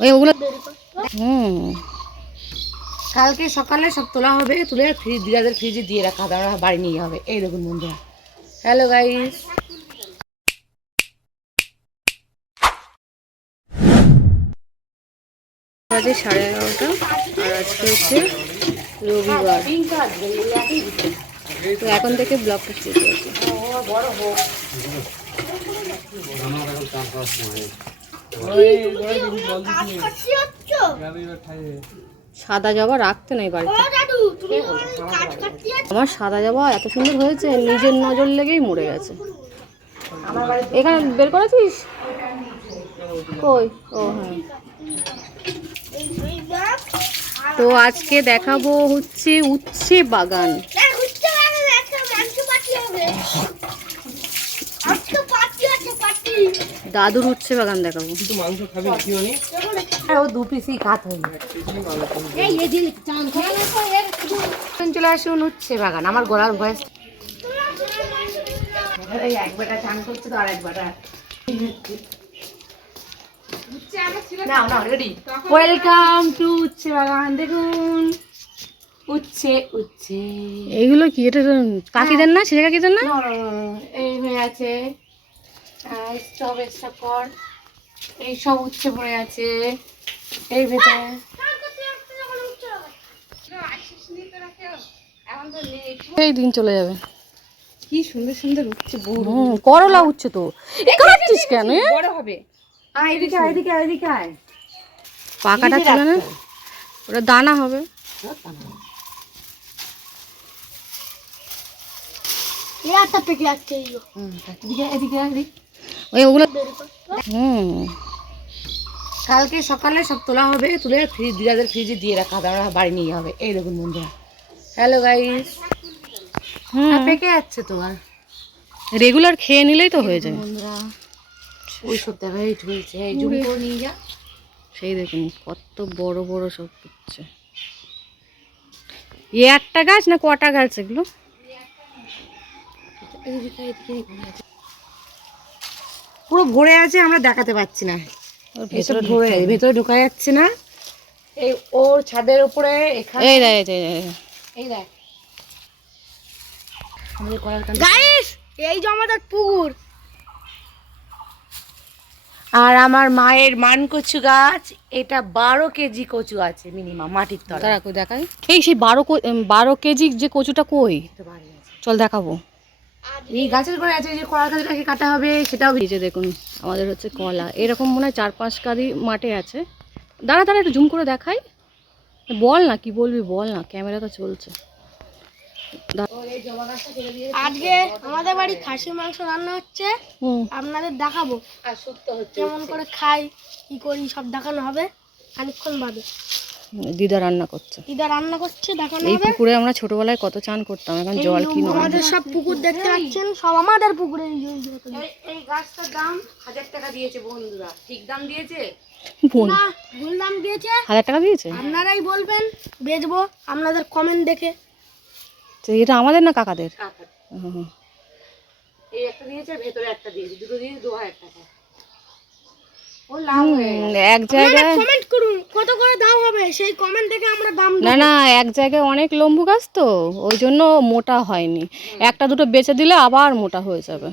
ওই ওগুলো। হুম। কালকে সকালে সব তোলা হবে তুলে ফ্রিজ দিদাদের ফ্রিজে দিয়ে রাখা আমরা বাড়ি নিয়ে হবে এই দেখুন বন্ধুরা। হ্যালো গাইস বাজে সাড়ে এগারোটা আর আজকে হচ্ছে রবিবার। তো এখন থেকে ব্লগটা শুরু করছি। কাজ? সাদা জবা রাখতে নাই বাড়িতে। আমার সাদা জবা এত সুন্দর হয়েছে নিজের নজর লেগেই মরে গেছে। এখানে বের করেছিস? কই? ও হ্যাঁ। তো আজকে দেখাবো হচ্ছে উচ্ছে বাগান এই হচ্ছে মানে একটা মাংস পাটি হবে। আজকে পাটি আছে, পাটি। দাদুর উঠছে বাগান দেখাবো। ও দু পিসই কাত এই, এই যে চান খাওয়া তো, এর চলে আসুন হচ্ছে বাগান। আমার গলার ভয়েস। তোমরা হচ্ছে মাংস করতে হবে। এই এক বেটা চান করছে তো আর এক বেটা। Now now ready welcome to উচ্ছে বাগান দেখুন। উচ্ছে উচ্ছে। এইগুলো কি? এটা কাকিদের না? ছেলে কাকিদের না এই হয়ে আছে। স্টপ স্টপ কর এই সব উচ্ছে পড়ে আছে। এই ভেতরে। এই দিন চলে যাবে। কি সুন্দর সুন্দর হুম করলা উচ্ছে তো। কাটছিস কেন বড় হবে। আয় এদিকে আয় এদিকে আয় এদিকে আয়। পাকাটা ছিল না। ওটা দানা হবে। এই একটা পেকে যাচ্ছে এদিকে এদিকে এদিকে ওই ওগুলো হুম। কালকে সকালে সব তোলা হবে তুলে ফ্রিজ দিদাদের ফ্রিজে দিয়ে রাখা হবে আমরা বাড়ি নিয়ে হবে এই দেখুন বন্ধুরা। Hello guys hmm. পেকে যাচ্ছে তোমার রেগুলার খেয়ে নিলেই তো হয়ে ওই সব দেখা এই ঝুলছে এই জুম করে নিয়ে যা। সেই দেখুন কত বড় বড় সব হচ্ছে। এ একটা গাছ না কটা গাছ এগুলো এদিকে এদিকে ঘুরে আছে। পুরো ভরে আছে আমরা দেখাতে পাচ্ছি না। ওর ভেতরে ভরে ভেতরে ঢোকা যাচ্ছে না। এই ওর ছাদের উপরে এখানে এই দেখ এই দেখ, এই দেখ। এই কলার কান্ড গাইস এই যে আমাদের পুকুর। আর আমার মায়ের মান কচু গাছ এটা বারো কেজি কচু আছে মিনিমাম মাটির তলা দেখাই? এই সেই বারো কো- বারো কেজি যে কচুটা কই? তো বাড়ি আছে। চল দেখাবো। এই গাছের করে আছে এই যে কলার গাছটাকে কাটা হবে সেটাও এই দেখুন আমাদের হচ্ছে কলা। এরকম মনে হয় চার পাঁচ কাদি মাঠে আছে। দাঁড়া দাঁড়া একটু জুম করে দেখাই। বল না কি বলবি বল না ক্যামেরা তো চলছে। আজকে আমাদের বাড়ি খাসি মাংস রান্না হচ্ছে আপনাদের দেখাবো। আর সত্য হচ্ছে কেমন করে খাই কি করি সব দেখানো হবে। খানিকক্ষণ বাদে। দিদা রান্না করছে। দিদা রান্না করছে দেখানো এই পুকুরে আমরা ছোটবেলায় কত চান করতাম এখন জল কি আমাদের সব পুকুর দেখতে পাচ্ছেন সব আমাদের পুকুরে এই গাছটার দাম হাজার টাকা দিয়েছে বন্ধুরা। ঠিক দাম দিয়েছে? ভুল দাম দিয়েছে। হাজার টাকা দিয়েছে? আপনারাই বলবেন বেচবো আপনাদের কমেন্ট দেখে। এটা আমাদের না কাকাদের? এই একটা দিয়েছে ভেতরে একটা দিয়েছে দুটো দিয়েছে দু হাজার টাকা। এক জায়গায় কমেন্ট করুন কত করে দাম হবে? সেই কমেন্ট দেখে আমরা দাম না না এক জায়গায় অনেক লম্বু গাছ তো ওই জন্য মোটা হয়নি। একটা দুটো বেচে দিলে আবার মোটা হয়ে যাবে।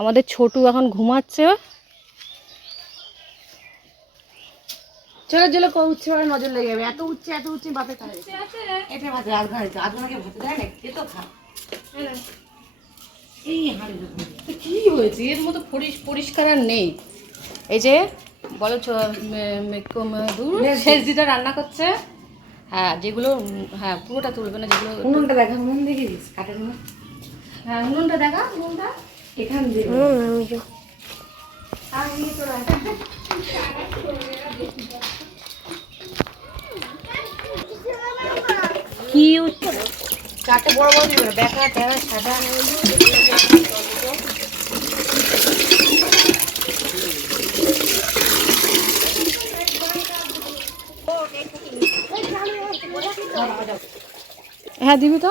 আমাদের ছোটু এখন ঘুমাচ্ছে। চলো চলো কো উচ্ছে বাড়ে নজর লেগে যাবে। এত উচ্ছে এত উচ্ছে বাপে খাবে এটা ভাতে আধ ঘণ্টা আধ ঘন্টাকে ভাতে দেয় না কে তো খা এই তো কি হয়েছে? এর মতো পরিষ্কার আর নেই। এই যে বলো দূর, শেষ দিদা রান্না করছে হ্যাঁ যেগুলো হ্যাঁ পুরোটা তুলবে না যেগুলো উনুনটা দেখা উনুন দেখিস কাঠের উনুন। হ্যাঁ উনুনটা দেখা উনুনটা। এখান দিয়ে। কি চারটে বড় বড় দিবে দেখা সাদা। হ্যাঁ দিবি তো।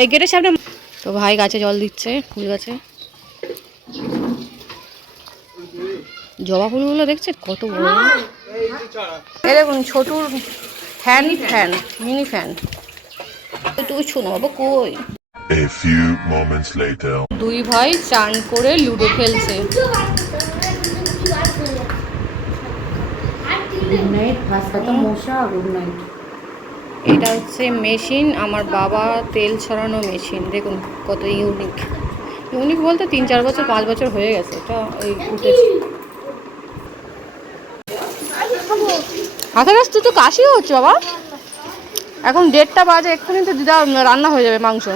এই গেটের সামনে তো ভাই গাছে জল দিচ্ছে ফুল গাছে। জবা ফুলগুলো দেখছে কত বড়। দেখুন ছোটুর ফ্যান ফ্যান মিনি ফ্যান। তুই শোনো বাবা কই? A few moments later. দুই ভাই চান করে লুডো খেলছে। এটা হচ্ছে মেশিন আমার বাবা তেল ছড়ানো মেশিন। দেখুন কত ইউনিক ইউনিক বলতে তিন চার বছর পাঁচ বছর হয়ে গেছে। এটা ওই উঠেছে হাতে কাছে তো কাশি হচ্ছে বাবা। এখন দেড়টা বাজে এক্ষুনি তো দিদা রান্না হয়ে যাবে মাংস।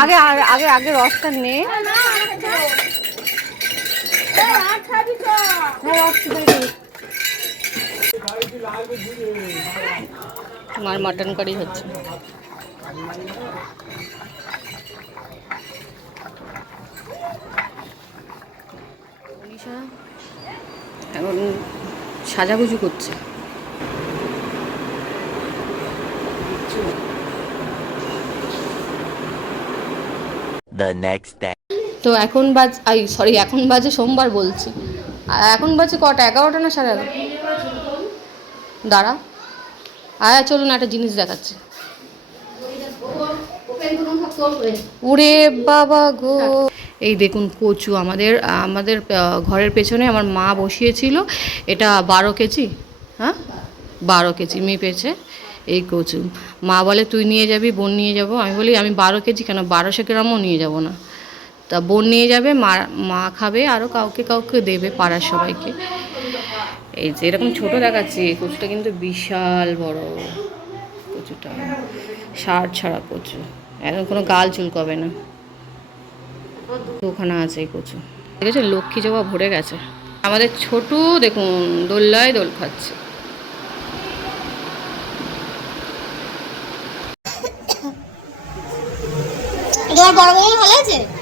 আগে আগে আগে আগে রসটা নে। আমার মাটন কারি হচ্ছে এখন সাজাগুজু করছে the next day. তো এখন বাজ, আই সরি এখন বাজে সোমবার বলছি। এখন বাজে কটা? এগারোটা না সাড়ে এগারো? দাঁড়া। আয় চলুন, একটা জিনিস দেখাচ্ছি। ওরে বাবা গো। এই দেখুন, কচু আমাদের আমাদের ঘরের পেছনে আমার মা বসিয়েছিল। এটা বারো কেজি হ্যাঁ? বারো কেজি মেপেছে এই কচু। মা বলে, তুই নিয়ে যাবি, বোন নিয়ে যাব। আমি বলি, আমি বারো কেজি কেন? বারোশো গ্রামও নিয়ে যাব না। তা বোন নিয়ে যাবে, মা মা খাবে আরও কাউকে কাউকে দেবে পাড়ার সবাইকে। এই যে এরকম ছোটো দেখাচ্ছি কচুটা কিন্তু বিশাল বড় কচুটা। সার ছাড়া কচু। এখন কোনো গাল চুলকবে না। ওখানে আছে এই কচু। ঠিক আছে লক্ষ্মী জবা ভরে গেছে। আমাদের ছোটু, দেখুন, দোল্লায় দোল খাচ্ছে। বড় ভালো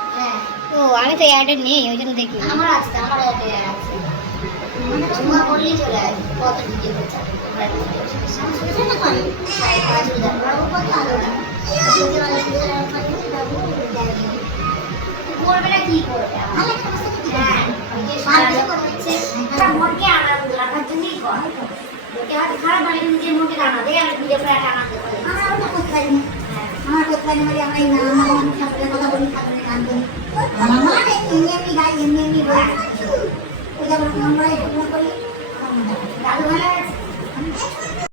ও আমি তো অ্যাডে নেই ওই জন্য দেখি। আমার আছে আমার অ্যাডে আছে। চলে আসবে কত ভিডিও করবে না কি করবে? হ্যাঁ মনকে আনন্দ রাখার জন্যই করে। লোকে হয়তো খারাপ মানে নিজের মনকে আনন্দ দেয় ভিডিও করে একটা আনন্দ করি। আমার ওটা করতে পারি না। আমার করতে পারি না আমি না আমার অনেক ঠাকুরের কথা বলি ঠাকুরের গান করি আমার এমনি এমনি গাই এমনি এমনি বলি ওই যেমন আমরা এগুলো করি দাদু ভালো